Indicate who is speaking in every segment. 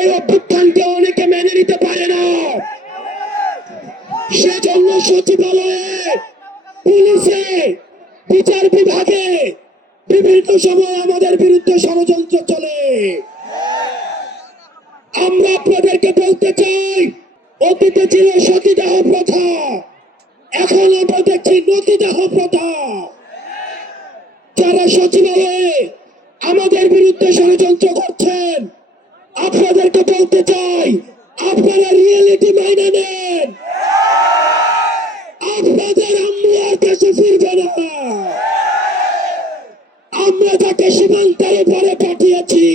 Speaker 1: এই অভ্যুত্থানকে অনেকে মেনে নিতে পারে না। সেজন্য সচিবালয়ে, পুলিশে, বিচার বিভাগে বিভিন্ন সময় আমাদের বিরুদ্ধে ষড়যন্ত্র চলে। আমরা আপনাদেরকে বলতে চাই, অতীতে ছিল সতীদাহ প্রথা, এখন আমরা দেখছি নতীদাহ প্রথা। যারা সচিবালয়ে আমাদের বিরুদ্ধে ষড়যন্ত্র করছেন আপনাদেরকে বলতে চাই আপনারা রিয়েলিটি মাইনে নেন আপনাদের আম্মু আর দেশে ফিরবে না আমরা তাকে সীমান্তের উপরে পাঠিয়েছি।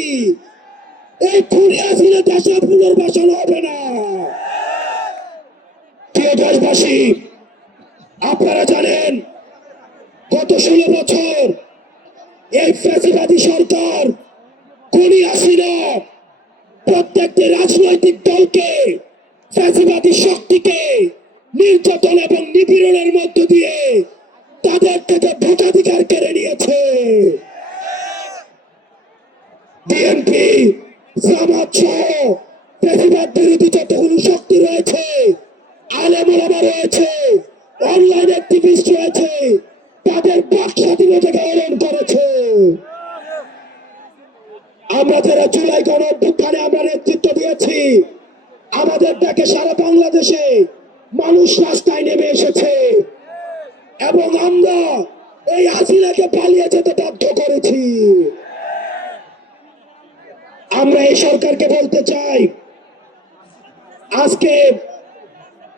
Speaker 1: এই খুনি আসলে দেশে পুনর্বাসন হবে না। প্রিয় দেশবাসী, আপনারা জানেন, গত ষোলো বছর এই ফ্যাসিবাদী সরকার খুনি আসিনা প্রত্যেকটি রাজনৈতিক দলকে ফ্যাসিবাদী শক্তিকে নির্যাতন এবং নিপীড়নের মধ্য দিয়ে তাদের থেকে ভোটাধিকার কেড়ে নিয়েছে। বিএনপি জামাত সহ ফ্যাসিবাদ বিরোধী যতগুলো শক্তি রয়েছে আলেমুলামা রয়েছে, অনলাইন অ্যাক্টিভিস্ট রয়েছে, তাদের বাক স্বাধীনতাকে হরণ করেছে। আমরা যারা জুলাই গণ অভ্যুত্থানে আমরা নেতৃত্ব দিয়েছি, আমাদের ডাকে সারা বাংলাদেশে মানুষ রাস্তায় নেমে এসেছে। এবং আমরা এই হাসিনাকে পালিয়ে যেতে বাধ্য করেছি। আমরা এই সরকারকে বলতে চাই, আজকে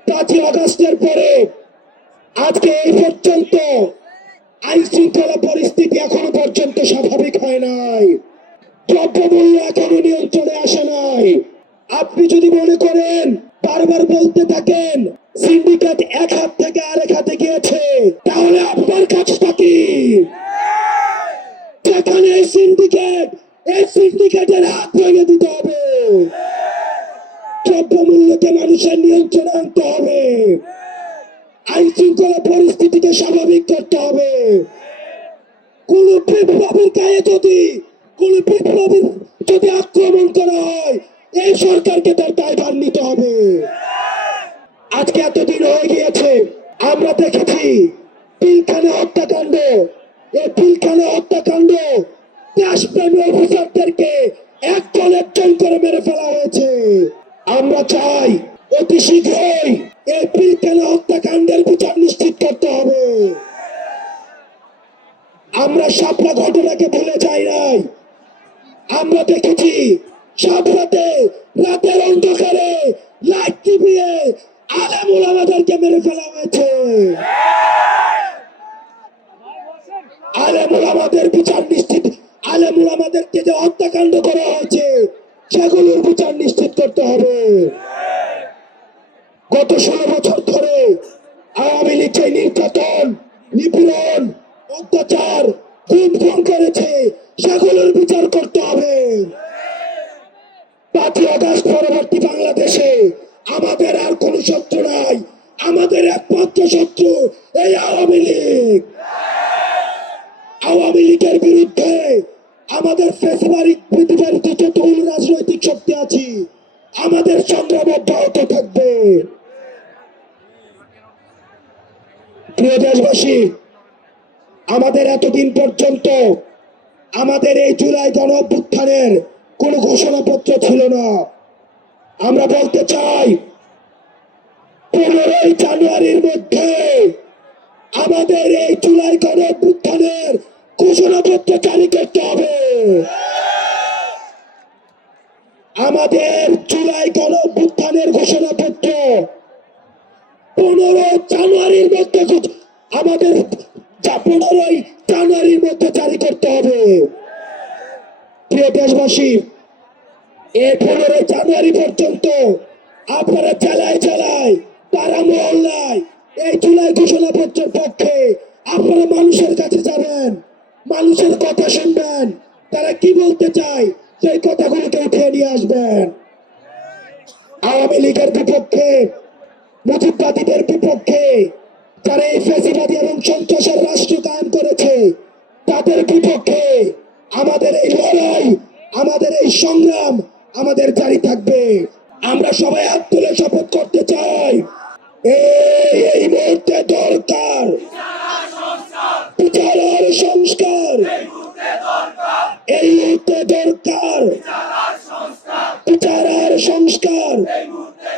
Speaker 1: পাঁচই আগস্টের পরে, আজকে এই পর্যন্ত আইন শৃঙ্খলা পরিস্থিতি এখনও পর্যন্ত স্বাভাবিক হয় নাই। দ্রব্যমূল্য এখনও নিয়ন্ত্রণে আসে নাই। আপনি যদি মনে করেন, বারবার বলতে থাকেন, সিন্ডিকেট এক হাত থেকে আরেক হাতে গিয়েছে, তাহলে আপনার কাজটা কি? যেখানে সিন্ডিকেট পরিস্থিতিকে স্বাভাবিক করতে হবে। কোন বিপ্লবীর গায়ে যদি, কোন বিপ্লবীর যদি আক্রমণ করা হয়, এই সরকারকে তার দায়ভার নিতে হবে। আজকে এতদিন হয়ে গিয়েছে, আমরা দেখেছি পিলখানে হত্যাকাণ্ড। এই পিলখানে হত্যাকাণ্ড অফিসারদেরকে একজন একজন করে মেরে ফেলা হয়েছে। আমরা চাই অতি শীঘ্রই এই পিলখানে হত্যাকাণ্ডের বিচার নিশ্চিত করতে হবে। আমরা সাপলা ঘটনাকে ভুলে যাই নাই। আমরা দেখেছি সাপলাতে রাতের অন্ধকারে লাইট টিভিয়ে আলেমুল আমাদেরকে মেরে ফেলা হয়েছে। আলেমুল আমাদের বিচার নিশ্চিত আলেমুল আমাদেরকে যে হত্যাকাণ্ড করা হয়েছে, সেগুলোর বিচার নিশ্চিত করতে হবে। গত ষোলো বছর ধরে আওয়ামী লীগ নির্যাতন, নিপীড়ন, অত্যাচার খুন করেছে, সেগুলোর বিচার করতে হবে। পাঁচই আগস্ট পরবর্তী বাংলাদেশে আমাদের আর কোনো শত্রু নাই, আমাদের একমাত্র শত্রু এই আওয়ামী লীগ। আওয়ামী লীগের বিরুদ্ধে আমাদের ফেসবারিক পৃথিবীর যতগুলো রাজনৈতিক শক্তি আছে। আমাদের সংগ্রাম অব্যাহত থাকবে। প্রিয় দেশবাসী, আমাদের এতদিন পর্যন্ত আমাদের এই জুলাই গণ অভ্যুত্থানের কোনো ঘোষণাপত্র ছিল না। আমরা বলতে চাই, পনেরোই জানুয়ারির মধ্যে আমাদের এই জুলাই গণ অভ্যুত্থানের ঘোষণাপত্র জারি করতে হবে। আমাদের জুলাই গণ অভ্যুত্থানের ঘোষণাপত্র পনেরো জানুয়ারির মধ্যে আমাদের পনেরোই জানুয়ারির মধ্যে জারি করতে হবে। প্রিয় দেশবাসী, এই পনেরোই জানুয়ারি পর্যন্ত আপনারা জেলায় জেলায়, পাড়া মহল্লায় এই জুলাই ঘোষণা ঘোষণাপত্রের পক্ষে আপনারা মানুষের কাছে যাবেন, মানুষের কথা শুনবেন তারা কি বলতে চায়? সেই কথাগুলোকে উঠিয়ে নিয়ে আসবেন। আওয়ামী লীগের বিপক্ষে, মুজিববাদীদের বিপক্ষে, যারা এই ফেসিবাদী এবং সন্ত্রাসের রাষ্ট্র কায়েম করেছে, তাদের বিপক্ষে আমাদের এই লড়াই, আমাদের এই সংগ্রাম আমাদের জারি থাকবে। আমরা সবাই হাত তুলে শপথ করতে চাই। এই এই মুহূর্তে দরকার বিচার আর সংস্কার এই মুহূর্তে দরকার বিচার আর সংস্কার এই মুহূর্তে